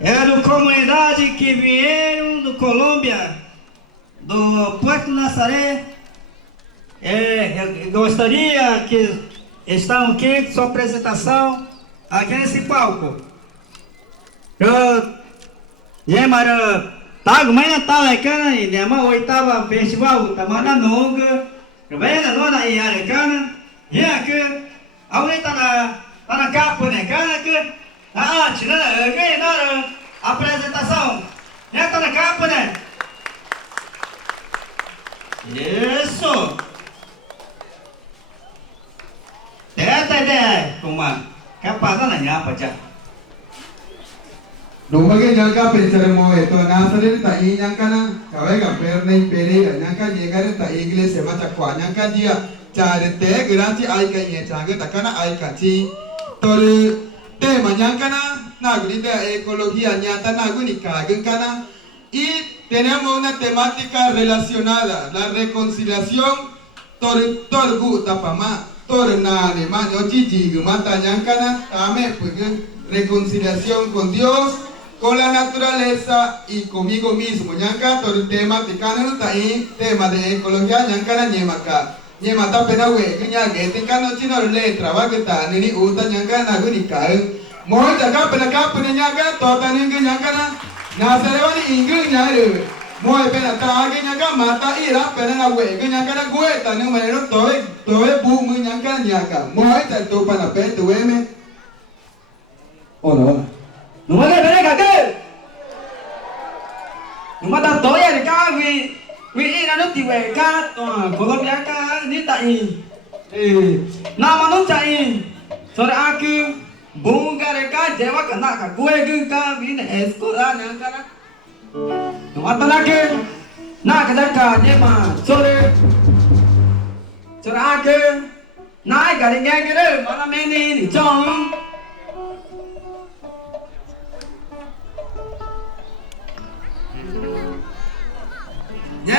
Eram comunidades que vieram do Colômbia, do Puerto Nazaré. Eu gostaria que estão aqui com sua apresentação aqui nesse palco. Tago mai Natal aí cana e nema oitava festival tamana nunga. Vem na nona e a cana. E aqui a unita na capa né cana que tira na apresentação. Já tá na capa né. Isso. Kuma capa na nyapa já. Domage nyangka penceremo itu Nazareth tak nyangka kawai gamper nai pere nyangka jengare tak iglesia macam kuat nyangka dia cari teh geranci ai kaya cangga takana ai kaci tol tema nyangka na guni deh ecologia nyata na guni kageng kana y tenemos una temática relacionada la reconciliación torgu tapama torna ne ma nyociji gumata nyangka ame pugen reconciliación con Dios, con la naturaleza y conmigo mismo. Ñanca todo el tema de cano tema de ecología ñanca ñemata pena we ñague te cano chino letra va que ta ni uta ñanca na guni kai moy ta ka pena ñaga to ta ni ñanca na se le va ni ingri ñare moy pena ta ge ñaga mata ira pena na we ñanca na gue ta ni manero to bu mu ñaga moy ta to para pe tu me hola Numa cái bên này cả numa ta tối rồi cả vì nó ti về cả Colombia cả ní tại na mà nó chạy rồi aku bunga cả jewa kana cả quê cứ cả vì này escola nè cả numa ta na cái cả nhưng mà rồi aku nai cả đi nghe cái đó mà nó men đi cho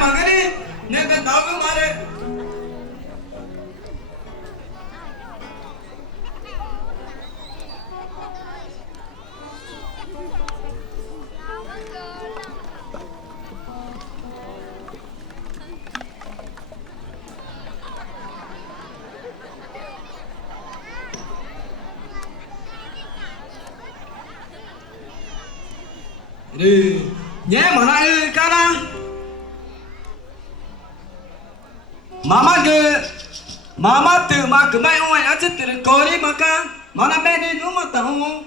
mà cái đi nên cái tao cứ mà đi đi nhé mà lại cái đó mama tự mà cứ mấy ông ấy ăn chết từ coi đi mà cả mà nó bên đi đúng mà tao không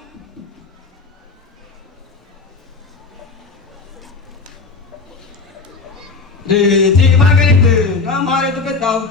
thì mà cái từ nó mà đi tôi biết đâu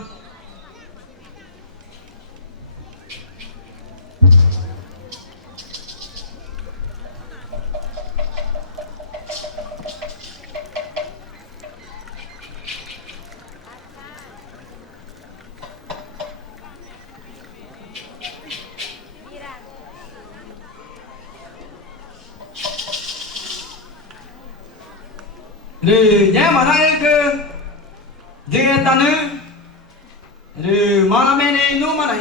Rồi nhé mà nói cái gì ta nữa rồi mà nó bên này nó mà này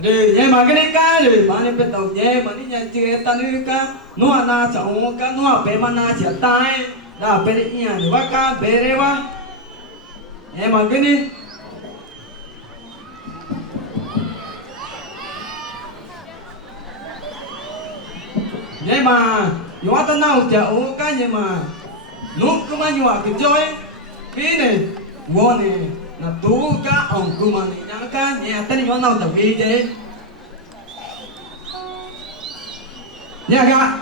rồi nhé mà cái này cả rồi mà nên biết đầu nhé mà đi nhà chơi ta nữa cả nó na chồng cả nó bé mà na chả tai là bé đi nhà rồi bác cả bé đấy bác em mà cái đi nhưng mà nhỏ ta nào chậu cái nhưng mà lúc cứ mà nhỏ cái chơi cái này vô này là tú cá ông cứ mà này nhá cá nhà tên nhỏ nào tập gì thế nha cả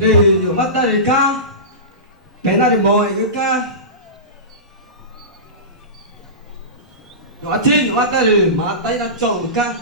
Yo mata de cá, pena de boy que cá. Yo atin mata de mata ina chong cá.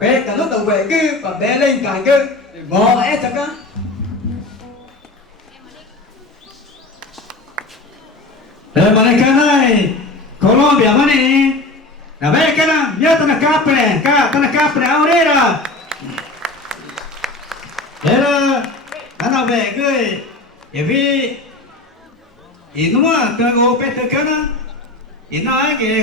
Bé cả nó tàu về cứ và bé lên cả cứ mò ép chẳng á. Thế mà này cái này Colombia mà này là bé cái nào nhớ tao là capre tao là capre aurera. Thế là nó nào về cứ bởi vì nó mà tôi ngồi bên cái nào nó nói cái